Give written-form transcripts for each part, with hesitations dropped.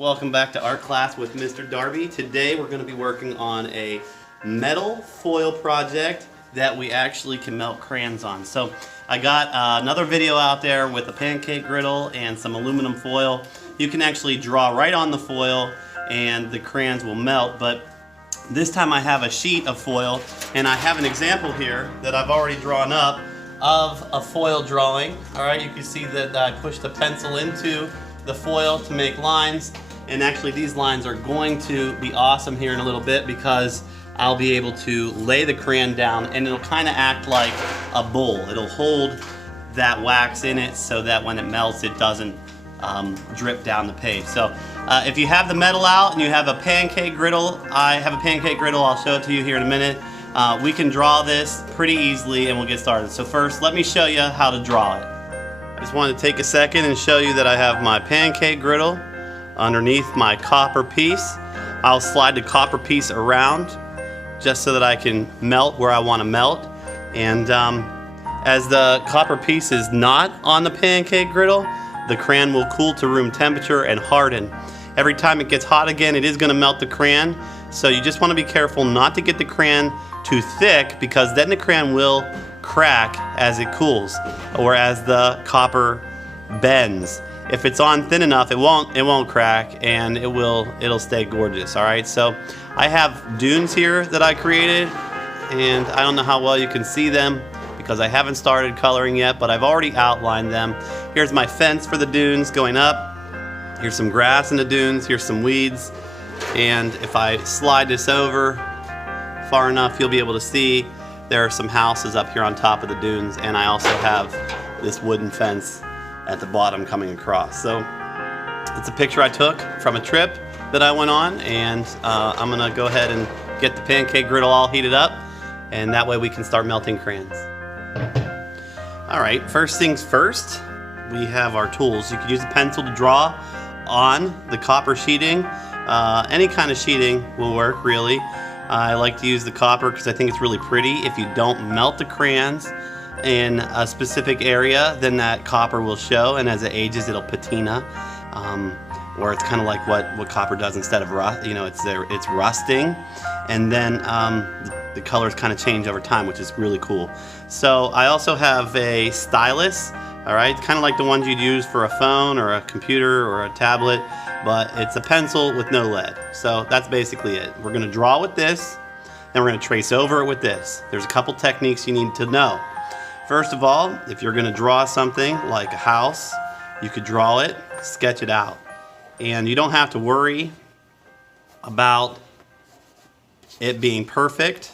Welcome back to art class with Mr. Darby. Today we're going to be working on a metal foil project that we actually can melt crayons on. So I got another video out there with a pancake griddle and some aluminum foil. You can actually draw right on the foil and the crayons will melt, but this time I have a sheet of foil and I have an example here that I've already drawn up of a foil drawing. Alright, you can see that I pushed the pencil into the foil to make lines, and actually these lines are going to be awesome here in a little bit because I'll be able to lay the crayon down and it'll kind of act like a bowl. It'll hold that wax in it so that when it melts it doesn't drip down the page. So if you have the metal out and you have a pancake griddle, I have a pancake griddle, I'll show it to you here in a minute. We can draw this pretty easily and we'll get started. So first let me show you how to draw it. I just wanted to take a second and show you that I have my pancake griddle underneath my copper piece. I'll slide the copper piece around just so that I can melt where I want to melt. And as the copper piece is not on the pancake griddle, the crayon will cool to room temperature and harden. Every time it gets hot again, it is going to melt the crayon. So you just want to be careful not to get the crayon too thick, because then the crayon will crack as it cools or as the copper bends. If it's on thin enough, it won't crack and it'll stay gorgeous. All right, so I have dunes here that I created, and I don't know how well you can see them because I haven't started coloring yet, but I've already outlined them. Here's my fence for the dunes going up. Here's some grass in the dunes. Here's some weeds. And if I slide this over far enough, you'll be able to see there are some houses up here on top of the dunes, and I also have this wooden fence at the bottom coming across. So it's a picture I took from a trip that I went on, and I'm gonna go ahead and get the pancake griddle all heated up, and that way we can start melting crayons. All right, first things first, we have our tools. You can use a pencil to draw on the copper sheeting. Any kind of sheeting will work, really. I like to use the copper because I think it's really pretty. If you don't melt the crayons in a specific area, then that copper will show, and as it ages it'll patina, or it's kind of like what copper does instead of rust. You know, it's rusting, and then the colors kind of change over time, which is really cool. So I also have a stylus. All right, kind of like the ones you'd use for a phone or a computer or a tablet, but it's a pencil with no lead. So that's basically it. We're going to draw with this, and we're going to trace over it with this. There's a couple techniques you need to know. First of all, if you're going to draw something like a house, you could draw it, sketch it out. And you don't have to worry about it being perfect.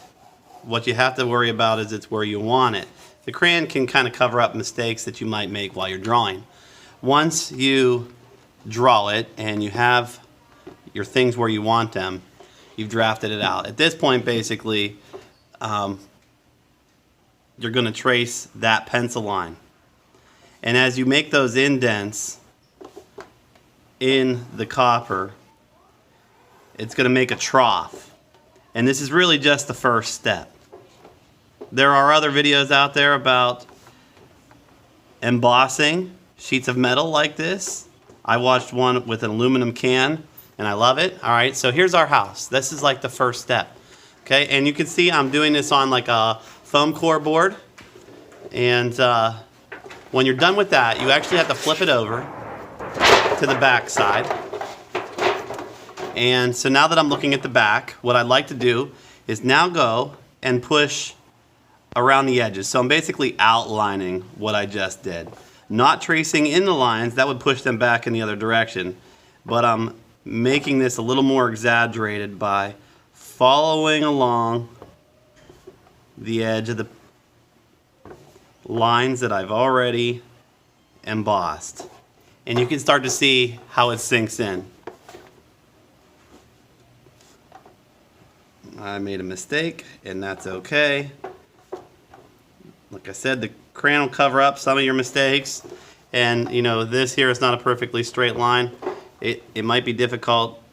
What you have to worry about is it's where you want it. The crayon can kind of cover up mistakes that you might make while you're drawing. Once you draw it and you have your things where you want them, you've drafted it out. At this point, basically, you're going to trace that pencil line. And as you make those indents in the copper, it's going to make a trough. And this is really just the first step. There are other videos out there about embossing sheets of metal like this. I watched one with an aluminum can and I love it. All right, so here's our house. This is like the first step. Okay, and you can see I'm doing this on like a foam core board. And when you're done with that, you actually have to flip it over to the back side. And so now that I'm looking at the back, what I'd like to do is now go and push around the edges. So I'm basically outlining what I just did. Not tracing in the lines, that would push them back in the other direction. But I'm making this a little more exaggerated by following along the edge of the lines that I've already embossed. And you can start to see how it sinks in. I made a mistake, and that's okay. Like I said, the crayon will cover up some of your mistakes, and you know, this here is not a perfectly straight line. It might be difficult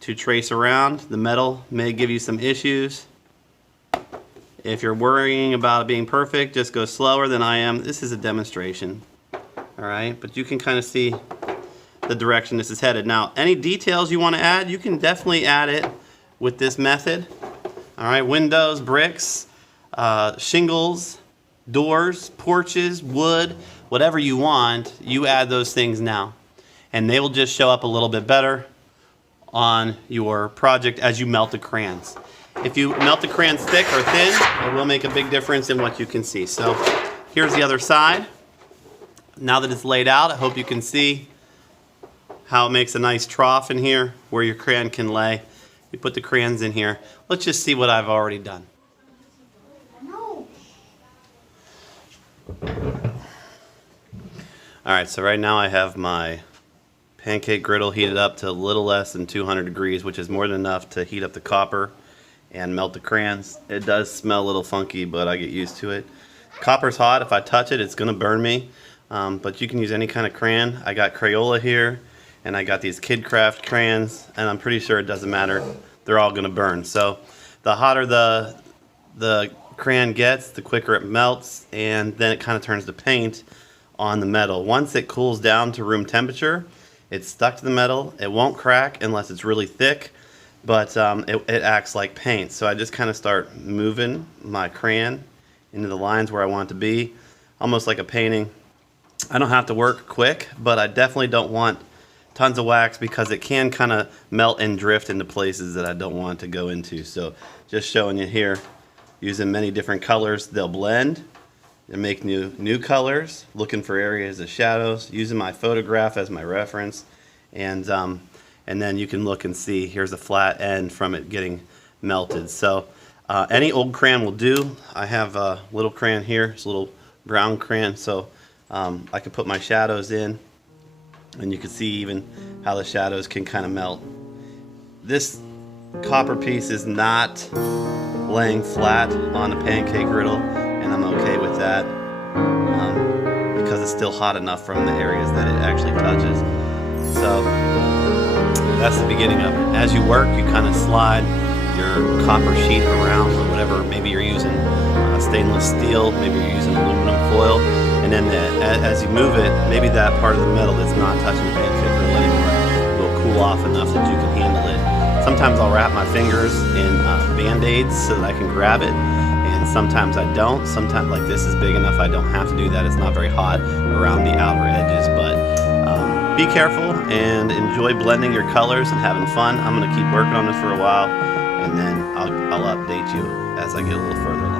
to trace around. The metal may give you some issues. If you're worrying about it being perfect, just go slower than I am. This is a demonstration, all right? But you can kind of see the direction this is headed. Now, any details you want to add, you can definitely add it with this method. All right, windows, bricks, shingles, doors, porches, wood, whatever you want, you add those things now. And they will just show up a little bit better on your project as you melt the crayons. If you melt the crayons thick or thin, it will make a big difference in what you can see. So here's the other side. Now that it's laid out, I hope you can see how it makes a nice trough in here where your crayon can lay. You put the crayons in here. Let's just see what I've already done. Alright, so right now I have my pancake griddle heated up to a little less than 200 degrees, which is more than enough to heat up the copper and melt the crayons. It does smell a little funky, but I get used to it. Copper's hot. If I touch it, it's going to burn me. But you can use any kind of crayon. I got Crayola here, and I got these KidCraft crayons, and I'm pretty sure it doesn't matter. They're all going to burn. So the hotter the crayon gets, the quicker it melts, and then it kind of turns to paint on the metal. Once it cools down to room temperature, it's stuck to the metal. It won't crack unless it's really thick, but it acts like paint. So I just kind of start moving my crayon into the lines where I want it to be, almost like a painting. I don't have to work quick, but I definitely don't want tons of wax because it can kind of melt and drift into places that I don't want to go into. So just showing you here, using many different colors, they'll blend and make new colors, looking for areas of shadows, using my photograph as my reference, and then you can look and see here's a flat end from it getting melted. So any old crayon will do. I have a little crayon here, it's a little brown crayon, so I can put my shadows in, and you can see even how the shadows can kind of melt. This copper piece is not laying flat on a pancake griddle, and I'm okay with that because it's still hot enough from the areas that it actually touches. So that's the beginning of it. As you work, you kind of slide your copper sheet around or whatever. Maybe you're using stainless steel, maybe you're using aluminum foil, and then as you move it, maybe that part of the metal that's not touching the pancake griddle anymore will cool off enough that you can handle it. Sometimes I'll wrap my fingers in Band-Aids so that I can grab it, and sometimes I don't. Sometimes, like this is big enough, I don't have to do that. It's not very hot around the outer edges, but be careful and enjoy blending your colors and having fun. I'm going to keep working on this for a while, and then I'll update you as I get a little further